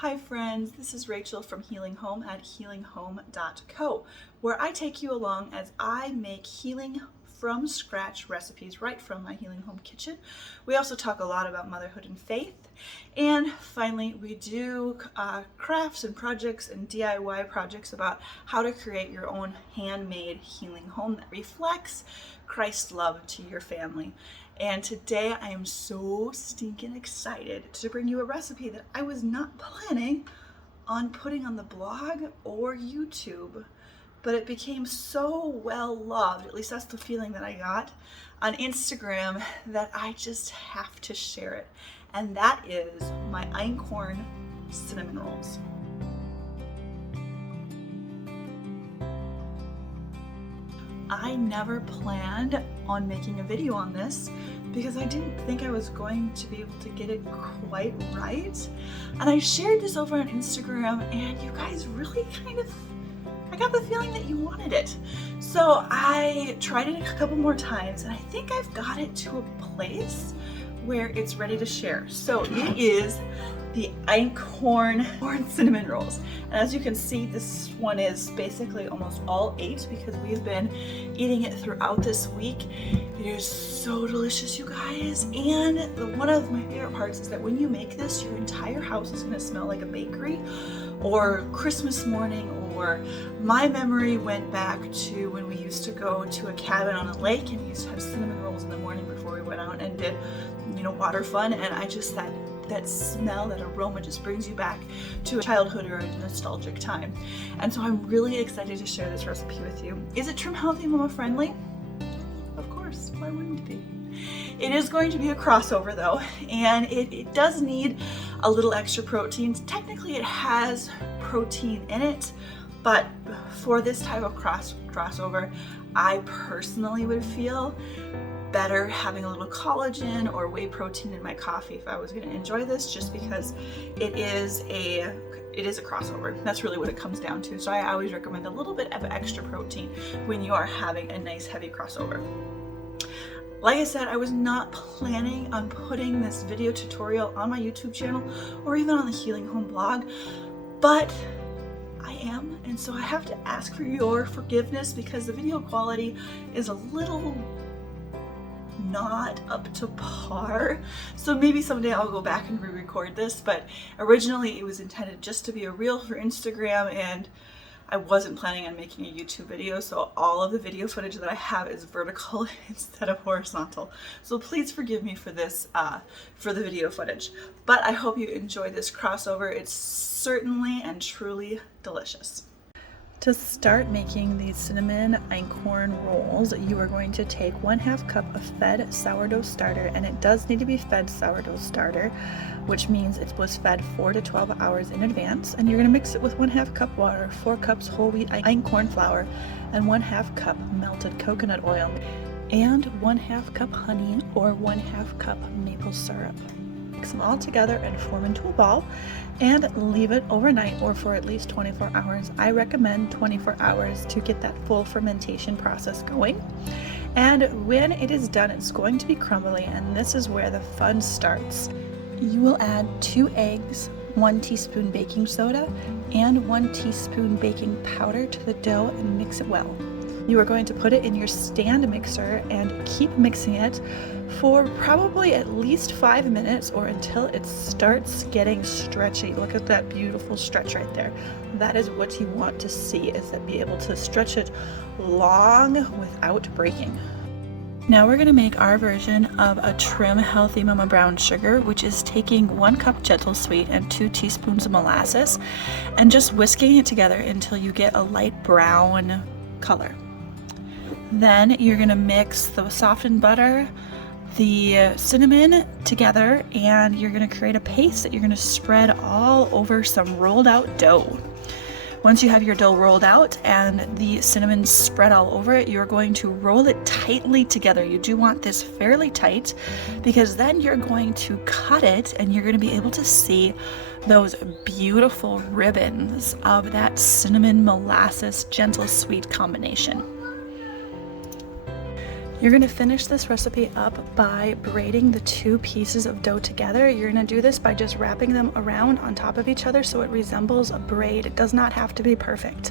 Hi friends, this is Rachel from Healing Home at healinghome.co, where I take you along as I make healing from scratch recipes right from my Healing Home kitchen. We also talk a lot about motherhood and faith. And finally, we do crafts and projects and DIY projects about how to create your own handmade healing home that reflects Christ's love to your family. And today I am so stinking excited to bring you a recipe that I was not planning on putting on the blog or YouTube, but it became so well loved, at least that's the feeling that I got on Instagram, that I just have to share it. And that is my Einkorn cinnamon rolls. I never planned on making a video on this because I didn't think I was going to be able to get it quite right. And I shared this over on Instagram and you guys really I got the feeling that you wanted it. So I tried it a couple more times and I think I've got it to a place where it's ready to share. So it is the Einkorn cinnamon rolls. And as you can see, this one is basically almost all 8 because we've been eating it throughout this week. It is so delicious, you guys. And one of my favorite parts is that when you make this, your entire house is gonna smell like a bakery or Christmas morning. Or my memory went back to when we used to go to a cabin on a lake and we used to have cinnamon rolls in the morning before we went out and did, water fun. And I just, that smell, that aroma just brings you back to a childhood or a nostalgic time. And so I'm really excited to share this recipe with you. Is it trim healthy, mama friendly? Of course, why wouldn't it be? It is going to be a crossover though, and it does need a little extra protein. Technically it has protein in it, but for this type of crossover, I personally would feel better having a little collagen or whey protein in my coffee if I was going to enjoy this, just because it is a crossover. That's really what it comes down to. So I always recommend a little bit of extra protein when you are having a nice heavy crossover. Like I said, I was not planning on putting this video tutorial on my YouTube channel or even on the Healing Home blog, but I am, and so I have to ask for your forgiveness because the video quality is a little not up to par. So maybe someday I'll go back and re-record this, but originally it was intended just to be a reel for Instagram and I wasn't planning on making a YouTube video, so all of the video footage that I have is vertical instead of horizontal. So please forgive me for this, for the video footage. But I hope you enjoy this crossover. It's certainly and truly delicious. To start making these cinnamon Einkorn rolls, you are going to take 1/2 cup of fed sourdough starter, and it does need to be fed sourdough starter, which means it was fed 4 to 12 hours in advance, and you're going to mix it with 1/2 cup water, 4 cups whole wheat Einkorn flour, and 1/2 cup melted coconut oil, and 1/2 cup honey or 1/2 cup maple syrup. Mix them all together and form into a ball and leave it overnight or for at least 24 hours. I recommend 24 hours to get that full fermentation process going. And when it is done, it's going to be crumbly, and this is where the fun starts. You will add 2 eggs, 1 teaspoon baking soda, and 1 teaspoon baking powder to the dough and mix it well. You are going to put it in your stand mixer and keep mixing it for probably at least 5 minutes or until it starts getting stretchy. Look at that beautiful stretch right there. That is what you want to see, is that be able to stretch it long without breaking. Now we're going to make our version of a trim healthy mama brown sugar, which is taking 1 cup gentle sweet and 2 teaspoons of molasses and just whisking it together until you get a light brown color. Then you're going to mix the softened butter, the cinnamon together, and you're going to create a paste that you're going to spread all over some rolled out dough. Once you have your dough rolled out and the cinnamon spread all over it, you're going to roll it tightly together. You do want this fairly tight because then you're going to cut it and you're going to be able to see those beautiful ribbons of that cinnamon molasses gentle sweet combination. You're gonna finish this recipe up by braiding the 2 pieces of dough together. You're gonna do this by just wrapping them around on top of each other so it resembles a braid. It does not have to be perfect.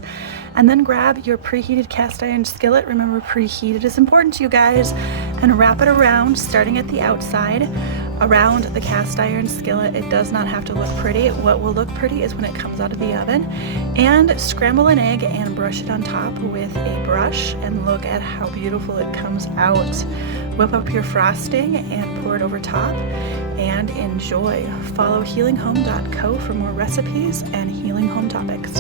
And then grab your preheated cast iron skillet. Remember, preheated is important to you guys. And wrap it around, starting at the outside, around the cast iron skillet. It does not have to look pretty. What will look pretty is when it comes out of the oven. And scramble an egg and brush it on top with a brush, and look at how beautiful it comes out. Whip up your frosting and pour it over top and enjoy. Follow healinghome.co for more recipes and healing home topics.